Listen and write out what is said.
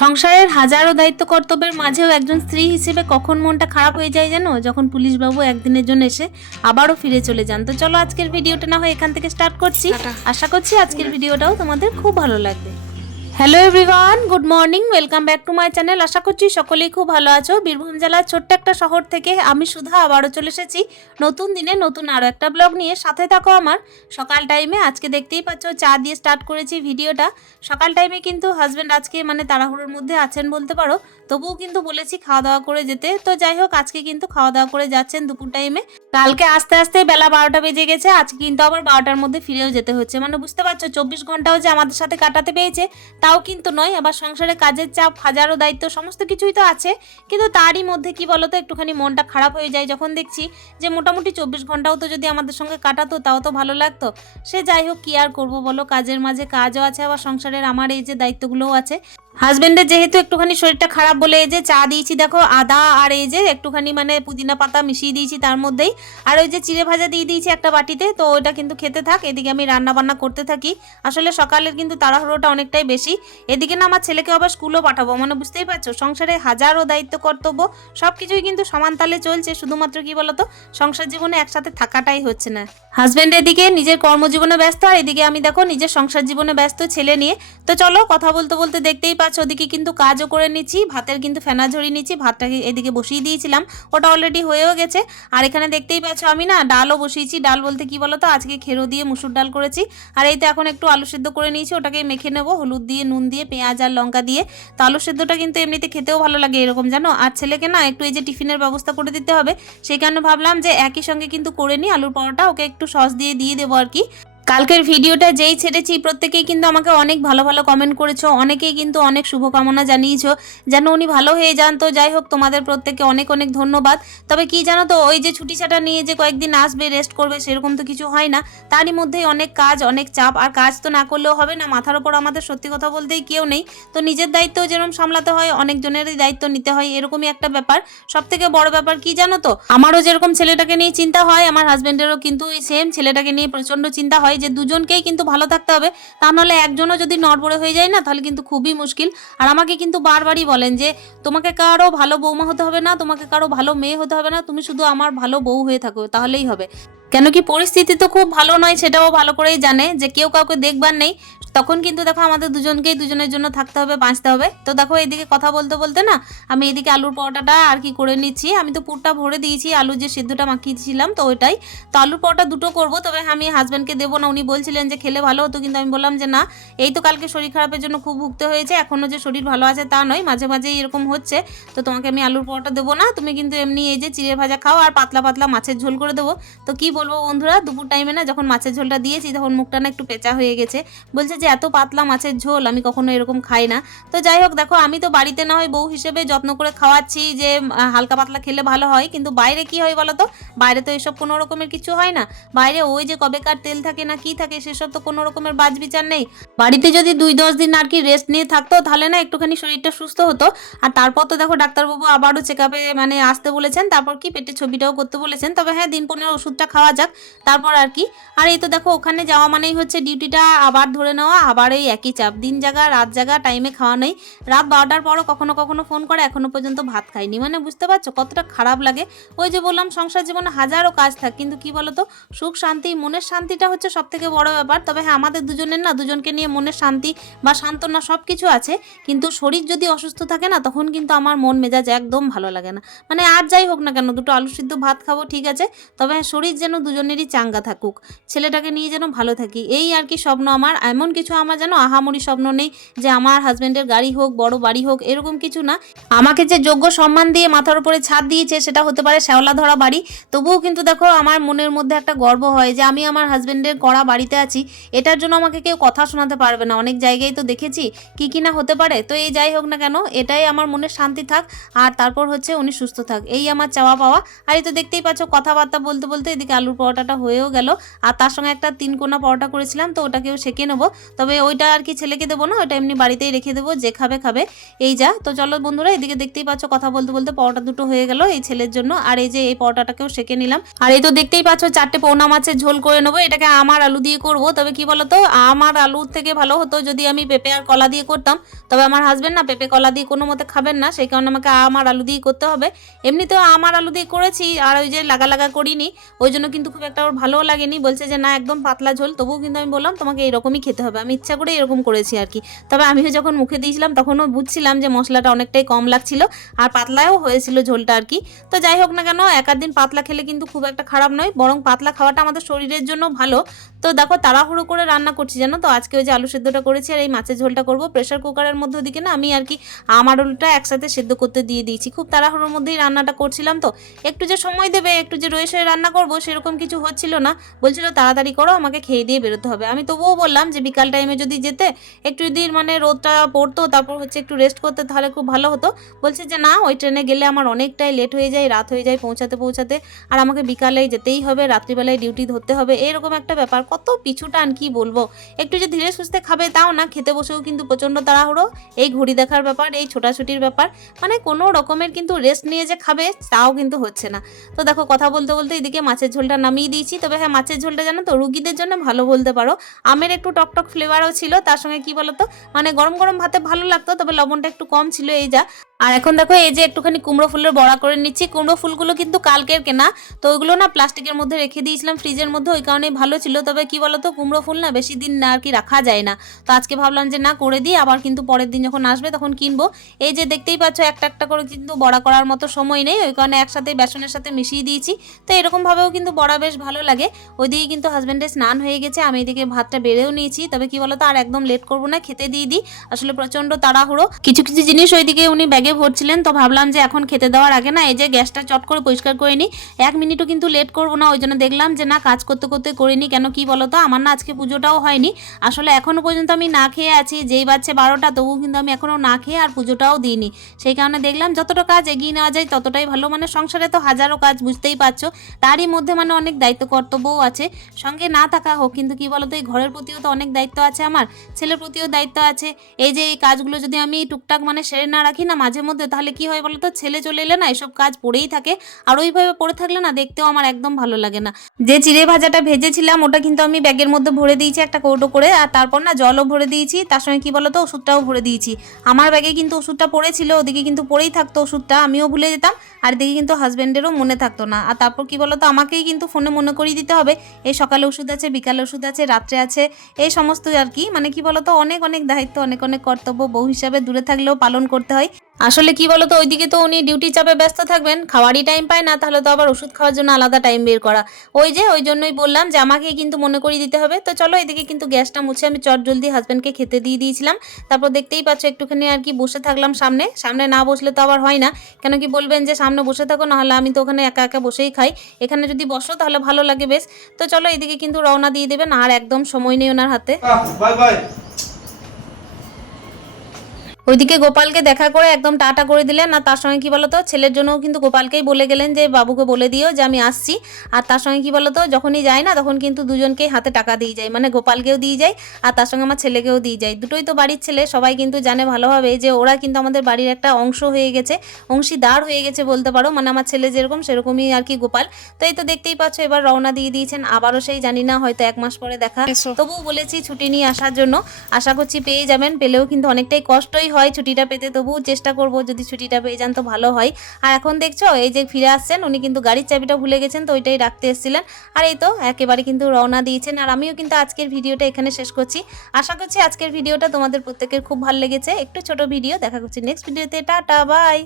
সংসারের হাজারো দায়িত্ব কর্তব্যের মাঝেও একজন স্ত্রী হিসেবে কখন মনটা খারাপ হয়ে যায় যেন যখন পুলিশবাবু একদিনের জন্য এসে আবারও ফিরে চলে যান। তো চলো আজকের ভিডিওটা না হয় এখান থেকে স্টার্ট করছি। আশা করছি আজকের ভিডিওটাও তোমাদের খুব ভালো লাগবে। Hello everyone good morning welcome back to my channel আশা করছি সকলেই খুব ভালো আছো। বীরভূম জেলার ছোট্ট একটা শহর থেকে আমি সুধা আবারও চলে এসেছি। নতুন দিনে নতুন আরও একটা ব্লগ নিয়ে। সাথে থাকো আমার। সকাল টাইমে আজকে দেখতেই পাচ্ছ, চা দিয়ে স্টার্ট করেছি ভিডিওটা সকাল টাইমে কিন্তু হাজব্যান্ড আজকে মানে তাড়াহুড়োর মধ্যে আছেন বলতে পারো। তবুও কিন্তু বলেছি খাওয়া দাওয়া করে যেতে। তো যাই হোক, আজকে কিন্তু খাওয়া দাওয়া করে যাচ্ছেন দুপুর টাইমে কালকে আস্তে আস্তে বেলা বারোটা বেজে গেছে। আজকে কিন্তু আবার বারোটার মধ্যে ফিরেও যেতে হচ্ছে। মানে বুঝতে পারছ, চব্বিশ ঘন্টাও যে আমাদের সাথে কাটাতে পেয়েছে তাও কিন্তু নয়, আবার সংসারে কাজের চাপ, হাজারো দায়িত্ব, সমস্ত কিছুই তো আছে। কিন্তু তারই মধ্যে কি বলতো, একটুখানি মনটা খারাপ হয়ে যায় যখন দেখছি যে মোটামুটি চব্বিশ ঘন্টাও তো যদি আমাদের সঙ্গে কাটাতো, তাও তো ভালো লাগতো। সে যাই হোক, কি আর করব বলো? কাজের মাঝে কাজও আছে, আবার সংসারের আমার এই যে দায়িত্বগুলোও আছে। হাজবেন্ডের যেহেতু একটুখানি শরীরটা খারাপ বলে এই যে চা দিয়েছি, দেখো আদা আর এই যে একটুখানি মানে পুদিনা পাতা মিশিয়ে দিয়েছি তার মধ্যেই। আর ওই যে চিড়ে ভাজা দিয়ে দিয়েছি একটা বাটিতে, তো ওইটা কিন্তু খেতে থাক, এদিকে আমি রান্না বান্না করতে থাকি। আসলে সকালের কিন্তু তাড়াহুড়োটা অনেকটাই বেশি। এদিকে না আমার ছেলেকে আবার স্কুলও পাঠাবো মানে বুঝতেই পারছ, সংসারে হাজারো দায়িত্ব, কর্তব্য সব কিছুই কিন্তু সমান তালে চলছে, শুধুমাত্র কি বলতো, সংসার জীবনে একসাথে থাকাটাই হচ্ছে না। হাজবেন্ড এদিকে নিজের কর্মজীবনে ব্যস্ত, আর এদিকে আমি দেখো নিজের সংসার জীবনে ব্যস্ত ছেলে নিয়ে। তো চলো কথা বলতে বলতে দেখতেই পাচ্ছ, ওদিকে কিন্তু কাজও করে নিচ্ছি, ভাতের কিন্তু ফেনা ঝরিয়ে নিচ্ছি, ভাতটাকে এদিকে বসিয়ে দিয়েছিলাম, ওটা অলরেডি হয়েও গেছে। আর এখানে দেখতেই পাচ্ছ আমি না ডালও বসিয়েছি, ডাল বলতে কি বলতো, আজকে খেরো দিয়ে মুসুর ডাল করেছি। আর এই তো এখন একটু আলু সেদ্ধ করে নিয়েছি ওটাকে মেখে নেব, হলুদ দিয়ে, নুন দিয়ে, পেঁয়াজ আর লঙ্কা দিয়ে। তো আলু সেদ্ধটা কিন্তু এমনিতে খেতেও ভালো লাগে এরকম, জানো? আর ছেলেকে না একটু এই যে টিফিনের ব্যবস্থা করে দিতে হবে, সেই কারণে ভাবলাম যে একই সঙ্গে কিন্তু করে নিই আলুর পরোটা, ওকে একটু সস দিয়ে দিয়ে দেবো আর কি। কালকের ভিডিওটা যেই ছেড়েছি, প্রত্যেকেই কিন্তু আমাকে অনেক ভালো ভালো কমেন্ট করেছ, অনেকেই কিন্তু অনেক শুভকামনা জানিয়েছো, যেন উনি ভালো হয়ে যান। তো যাই হোক, তোমাদের প্রত্যেককে অনেক অনেক ধন্যবাদ। তবে কি জানো তো, ওই যে ছুটি ছাটা নিয়ে যে কয়েকদিন আসবে রেস্ট করবে, সেরকম তো কিছু হয় না। তারই মধ্যেই অনেক কাজ, অনেক চাপ, আর কাজ তো না করলেও হবে না। মাথার ওপর আমাদের সত্যি কথা বলতেই কেউ নেই। তো নিজের দায়িত্ব যেরকম সামলাতে হয়, অনেকজনেরই দায়িত্ব নিতে হয়, এরকমই একটা ব্যাপার। সব থেকে বড় ব্যাপার কি জানো তো, আমারও যেরকম ছেলেটাকে নিয়ে চিন্তা হয়, আমার হাজবেন্ডেরও কিন্তু সেম ছেলেটাকে নিয়ে প্রচণ্ড চিন্তা হয়। যে দুজনকেই কিন্তু ভালো থাকতে হবে, তা নাহলে একজনও যদি নড়বড়ে হয়ে যায় না, তাহলে কিন্তু খুবই মুশকিল। আর আমাকে কিন্তু বারবারই বলেন যে, তোমাকে কারও ভালো বৌমা হতে হবে না, তোমাকে কারও ভালো মেয়ে হতে হবে না, তুমি শুধু আমার ভালো বউ হয়ে থাকো, তাহলেই হবে। কেন কি পরিস্থিতি তো খুব ভালো নয়, সেটাও ভালো করেই জানে যে কেউ কাউকে দেখবার নেই। তখন কিন্তু দেখো আমাদের দুজনকেই দুজনের জন্য থাকতে হবে, বাঁচতে হবে। তো দেখো এদিকে কথা বলতে বলতে না, আমি এদিকে আলুর পরোটাটা আর কি করে নিচ্ছি। আমি তো পুরটা ভরে দিয়েছি আলু যে সেদ্ধটা মাখিয়েছিলাম তো ওইটাই। তো আলুর পরোটা দুটো করব, তবে আমি হাজব্যান্ডকে দেবো না, উনি বলছিলেন যে খেলে ভালো হতো, কিন্তু আমি বললাম যে না, এই তো কালকে শরীর খারাপের জন্য খুব ভুগতে হয়েছে এখনও যে শরীর ভালো আছে তা নয়, মাঝে মাঝে এরকম হচ্ছে। তো তোমাকে আমি আলুর পরোটা দেবো না, তুমি কিন্তু এমনি এই যে চিড়ে ভাজা খাও আর পাতলা পাতলা মাছের ঝোল করে দেবো। তো কি বলব বন্ধুরা, দুপুর টাইমে না যখন মাছের ঝোলটা দিয়েছি, তখন মুখটা না একটু পেঁচা হয়ে গেছে। বলছে যে এত পাতলা মাছের ঝোল, আমি কখনো এরকম খাই না। তো যাই হোক, দেখো, আমি তো বাড়িতে না হয় বউ হিসেবে যত্ন করে খাওয়াচ্ছি যে হালকা পাতলা খেলে ভালো হয়, কিন্তু বাইরে কি হয় বলো তো? বাইরে তো এসব কোনো রকমের কিছু হয় না। বাইরে ওই যে কবেকার তেল থাকে না কি থাকে, সেসব তো কোনো রকমের বাজ বিচার নেই। বাড়িতে যদি দুই দশ দিন আর কি রেস্ট নিয়ে থাকতো, তাহলে না একটুখানি শরীরটা সুস্থ হতো। আর তারপর তো দেখো, ডাক্তারবাবু আবারও চেক আপে মানে আসতে বলেছেন, তারপর কি পেটের ছবিটাও করতে বলেছেন। তবে হ্যাঁ দিন পনেরো ওষুধটা খাওয়া যাক, তারপর আর কি। আর এই তো দেখো, ওখানে যাওয়া মানেই হচ্ছে ডিউটিটা আবার ধরে নেওয়া আবার এই একই চাপ। দিন জাগা রাত জাগা টাইমে খাওয়া নেই। রাত বারোটার পরও কখনো কখনো ফোন করে এখনও পর্যন্ত ভাত খাইনি। মানে বুঝতে পারছ কতটা খারাপ লাগে। ওই যে বললাম সংসার জীবনে হাজারো কাজ থাক কিন্তু কি বলতো সুখ শান্তি মনের শান্তিটা হচ্ছে সব থেকে বড় ব্যাপার। তবে হ্যাঁ আমাদের দুজনের না দুজনকে নিয়ে মনের শান্তি বা সান্ত্বনা সব কিছু আছে কিন্তু শরীর যদি অসুস্থ থাকে না তখন কিন্তু আমার মন মেজাজ একদম ভালো লাগে না। মানে আর যাই হোক না কেন দুটো আলু সিদ্ধ ভাত খাব ঠিক আছে। তবে হ্যাঁ, শরীর যেন দুজনেরই চাঙ্গা থাকুক ছেলেটাকে নিয়ে যেন ভালো থাকি এই আর কি স্বপ্ন আমার। এমন কিছু আমার যেন আহামরি স্বপ্ন নেই যে আমার হাজবেন্ডের গাড়ি হোক, বড় বাড়ি হোক, এরকম কিছু না। আমাকে যে যোগ্য সম্মান দিয়ে মাথার উপরে ছাদ দিয়েছে, সেটা হতে পারে শ্যাওলা ধরা বাড়ি। তবুও কিন্তু দেখো, আমার মনের মধ্যে একটা গর্ব হয় যে আমি আমার হাজবেন্ডের কড়া বাড়িতে আছি। এটার জন্য আমাকে কেউ কথা শোনাতে পারবে না। অনেক জায়গায় তো দেখেছি, কি কি না হতে পারে। তো এই যাই হোক না কেন, এটাই আমার মনে শান্তি থাক। আর তারপর হচ্ছে উনি সুস্থ থাক। এই আমার চাওয়া পাওয়া। আর এই তো দেখতেই পাচ্ছ, কথাবার্তা বলতে বলতে এদিকে আলুর পরোটাটা হয়েও গেল। আর তার সঙ্গে একটা তিন কোনা পরোটা করেছিলাম, তো ওটাকেও সেঁকে নেব। তবে ওইটা আর কি ছেলেকে দেবো না, ওইটা এমনি বাড়িতেই রেখে দেবো, যে খাবে খাবে। এই যা, তো চলো বন্ধুরা, এদিকে দেখতেই পাচ্ছ কথা বলতে বলতে পরোটা দুটো হয়ে গেল এই ছেলের জন্য। আর এই যে এই পরোটাটাকেও সেকে নিলাম। আর এই তো দেখতেই পাচ্ছ চারটে পৌনা মাছের ঝোল করে নেব, এটাকে আমার আলু দিয়ে করব। তবে কি বলতো, আমার আলুর থেকে ভালো হতো যদি আমি পেঁপে আর কলা দিয়ে করতাম। তবে আমার হাজবেন্ড না পেঁপে কলা দিয়ে কোনো মতে খাবেন না, সেই কারণে আমাকে আমার আলু দিয়ে করতে হবে। এমনিতেও আমার আলু দিয়ে করেছি, আর ওই যে লাগা লাগা করিনি, ওই জন্য কিন্তু খুব একটা ওর ভালোও লাগেনি। বলছে যে, না, একদম পাতলা ঝোল। তবুও কিন্তু আমি বললাম, তোমাকে এরকমই খেতে হবে। আমি ইচ্ছা করে এরকম করেছি আর কি। তবে আমিও যখন মুখে দিয়েছিলাম তখনও বুঝছিলাম যে মশলাটা অনেকটাই কম লাগছিল আর পাতলাও হয়েছিল ঝোলটা আর কি। তো যাই হোক না কেন এক দিন পাতলা খেলে কিন্তু খুব একটা খারাপ নয়, বরং পাতলা খাওয়াটা আমাদের শরীরের জন্য ভালো। তো দেখো তাড়াহুড়ো করে রান্না করছি জানো তো, আজকে ওই যে আলু সেদ্ধটা করেছি আর এই মাছের ঝোলটা করব। প্রেশার কুকারের মধ্যে ওদিকে না আমি আর কি আমার আলুটা একসাথে সেদ্ধ করতে দিয়ে দিয়েছি। খুব তাড়াহুড়োর মধ্যেই রান্নাটা করছিলাম তো। একটু যে সময় দেবে, একটু যে রয়ে সয়ে রান্না করব সেরকম কিছু হচ্ছিল না। বলছিল তাড়াতাড়ি করো, আমাকে খেয়ে দিয়ে বেরোতে হবে। আমি তবুও বললাম যে বিকাল টাইমে যদি যেতে, একটু যদি মানে রোদটা পড়তো, তারপর হচ্ছে একটু রেস্ট করতে, তাহলে খুব ভালো হতো। বলছে যে, না, ওই ট্রেনে গেলে আমার অনেকটাই লেট হয়ে যায়, রাত হয়ে যায় পৌঁছাতে পৌঁছাতে। আর আমাকে বিকালে যেতেই হবে, রাত্রিবেলায় ডিউটি ধরতে হবে। এরকম একটা ব্যাপার। কত পিছুটান, কি বলব? একটু যে ধীরে সুস্থে খাবে, তাও না। খেতে বসেও কিন্তু প্রচণ্ড তাড়াহুড়ো। এই ঘড়ি দেখার ব্যাপার, এই ছোটাছুটির ব্যাপার। মানে কোনো রকমের কিন্তু রেস্ট নিয়ে যে খাবে, তাও কিন্তু হচ্ছে না। তো দেখো, কথা বলতে বলতে এদিকে মাছের ঝোলটা নামিয়ে দিয়েছি। তবে হ্যাঁ মাছের ঝোলটা জানো তো, রুগীদের জন্য ভালো বলতে পারো। আমের একটু টকটক ফ্লেভারও ছিল, তার সঙ্গে কি বলতো? মানে গরম গরম ভাতে ভালো লাগতো, তবে লবণটা একটু কম ছিল এই যা। আর এখন দেখো, এই যে একটুখানি কুমড়ো ফুলের বড়া করে নিচ্ছি। কুমড়ো ফুলগুলো কিন্তু কালকের কেনা, তো ওইগুলো না প্লাস্টিকের মধ্যে রেখে দিয়েছিলাম ফ্রিজের মধ্যে, ওই কারণে ভালো ছিল। তবে কি বলতো, কুমড়ো ফুল না বেশি দিন না আর কি রাখা যায় না। তো আজকে ভাবলাম যে না, করে দিই, আবার কিন্তু পরের দিন যখন আসবে তখন কিনবো। এই যে দেখতেই পাচ্ছ, একটা একটা করে কিন্তু বড়া করার মতো সময় নেই, ওই কারণে একসাথে বেসনের সাথে মিশিয়ে দিয়েছি। তো এরকমভাবেও কিন্তু বড়া বেশ ভালো লাগে। ওইদিকে কিন্তু হাজব্যান্ডের স্নান হয়ে গেছে, আমি এদিকে ভাতটা বেড়েও নিয়েছি, তবে কি বলতো, আর একদম লেট করব না, খেতে দিয়ে দিই। আসলে প্রচণ্ড তাড়াহুড়ো। কিছু কিছু জিনিস ওইদিকে উনি ব্যাগে ভরছিলেন, তো ভাবলাম যে এখন খেতে দেওয়ার আগে না, এই যে গ্যাসটা চট করে পরিষ্কার করে নিই। এক মিনিটও কিন্তু লেট করব না, ওই জন্য দেখলাম যে না, কাজ করতে করতে করিনি। কেন কি বলতো, আমার না আজকে পুজোটাও হয়নি। আসলে এখনও পর্যন্ত আমি না খেয়ে আছি, যেই বাচ্চা বারোটা, তবুও কিন্তু আমি এখনও না খেয়ে আর পুজোটাও দিইনি। সেই কারণে দেখলাম যতটা কাজ এগিয়ে নেওয়া যায়, ততটাই ভালো। মানে সংসারে তো হাজারো কাজ, বুঝতেই পারছ। তারই মধ্যে মানে অনেক দায়িত্ব কর্তব্যও আছে। সঙ্গে না থাকা হোক, কিন্তু কি বলতো, এই ঘরের প্রতিও তো অনেক দায়িত্ব আছে আমার, ছেলের প্রতিও দায়িত্ব আছে। এই যে এই কাজগুলো যদি আমি টুকটাক মানে সেরে না রাখি না মাঝে মধ্যে, তাহলে কি হয় বলতো? ছেলে চলে এলে না এসব কাজ পড়েই থাকে। আর ওইভাবে পড়ে থাকলে না দেখতেও আমার একদম ভালো লাগে না। যে চিড়ে ভাজাটা ভেজেছিলাম, ওটা কিন্তু আমি ব্যাগের মধ্যে ভরে দিয়েছি একটা কৌটো করে, আর তারপর না জলও ভরে দিয়েছি। তার সঙ্গে কি বলতো? ওষুধটাও ভরে দিয়েছি। আমার ব্যাগে কিন্তু ওষুধটা পড়েছিল, ওদিকে কিন্তু পড়েই থাকতো ওষুধটা, আমিও ভুলে যেতাম। আর এদিকে কিন্তু হাজব্যান্ডেরও মনে থাকতো না। আর তারপর কি বলতো? আমাকেই কিন্তু ফোনে মনে করিয়ে দিতে হবে। এই সকালে ওষুধ আছে, বিকালে ওষুধ আছে, রাত্রে আছে, এই সমস্ত আর কি। মানে কি বলতো, অনেক অনেক দায়িত্ব, অনেক অনেক কর্তব্য। বউ হিসাবে দূরে থাকলেও পালন করতে হয়। আসলে কি বলতো, ওইদিকে তো উনি ডিউটি চাপে ব্যস্ত থাকবেন, খাওয়ারই টাইম পায় না, তাহলে তো আবার ওষুধ খাওয়ার জন্য আলাদা টাইম বের করা। ওই যে, ওই জন্যই বললাম যে, আমাকেই কিন্তু মনে করিয়ে দিতে হবে। তো চলো এদিকে কিন্তু গ্যাসটা মুছে আমি চট জলদি হাজব্যান্ডকে খেতে দিয়ে দিয়েছিলাম। তারপর দেখতেই পাচ্ছ, একটুখানি আর কি বসে থাকলাম সামনে। সামনে না বসলে তো আবার হয় না। কেন কি বলবেন যে, সামনে বসে থাকো, নাহলে আমি তো ওখানে একা একা বসেই খাই। এখানে যদি বসো, তাহলে ভালো লাগে বেশ। তো চলো এদিকে কিন্তু রওনা দিয়ে দেবেন, আর একদম সময় নেই ওনার হাতে। বাই বাই ওইদিকে গোপালকে দেখা করে একদম টাটা করে দিলেন। আর তার সঙ্গে কি বলতো ছেলের জন্যও কিন্তু গোপালকেই বলে গেলেন যে বাবুকে বলে দিও যে আমি আসছি। আর তার সঙ্গে কি বলতো যখনই যায় না তখন কিন্তু দুজনকেই হাতে টাকা দিয়ে যায়। মানে গোপালকেও দিয়ে যায় আর তার সঙ্গে আমার ছেলেকেও দিয়ে যায়। দুটোই তো বাড়ির ছেলে সবাই কিন্তু জানে ভালোভাবে যে ওরা কিন্তু আমাদের বাড়ির একটা অংশ হয়ে গেছে অংশীদার হয়ে গেছে বলতে পারো। মানে আমার ছেলে যেরকম সেরকমই আর কি গোপাল। তো এই তো দেখতেই পাচ্ছ এবার রওনা দিয়ে দিয়েছেন। আবারও সেই জানি না হয়তো এক মাস পরে দেখা। তবুও বলেছি ছুটি নিয়ে আসার জন্য। আশা করছি পেয়ে যাবেন। পেলেও কিন্তু অনেকটাই কষ্টই হয় ছুটিটা পেতে, তবুও চেষ্টা করব যদি ছুটিটা পেয়ে যান তো ভালো হয়। আর এখন দেখছ, এই যে ফিরে আসছেন, উনি কিন্তু গাড়ির চাবিটা ভুলে গেছেন, তো ওইটাই রাখতে এসেছিলেন। আর এই তো একেবারে কিন্তু রওনা দিয়েছেন, আর আমিও কিন্তু আজকের ভিডিওটা এখানে শেষ করছি। আশা করছি আজকের ভিডিওটা তোমাদের প্রত্যেকের খুব ভালো লেগেছে। একটু ছোট ভিডিও, দেখা করছি নেক্সট ভিডিওতে, টাটা, বাই!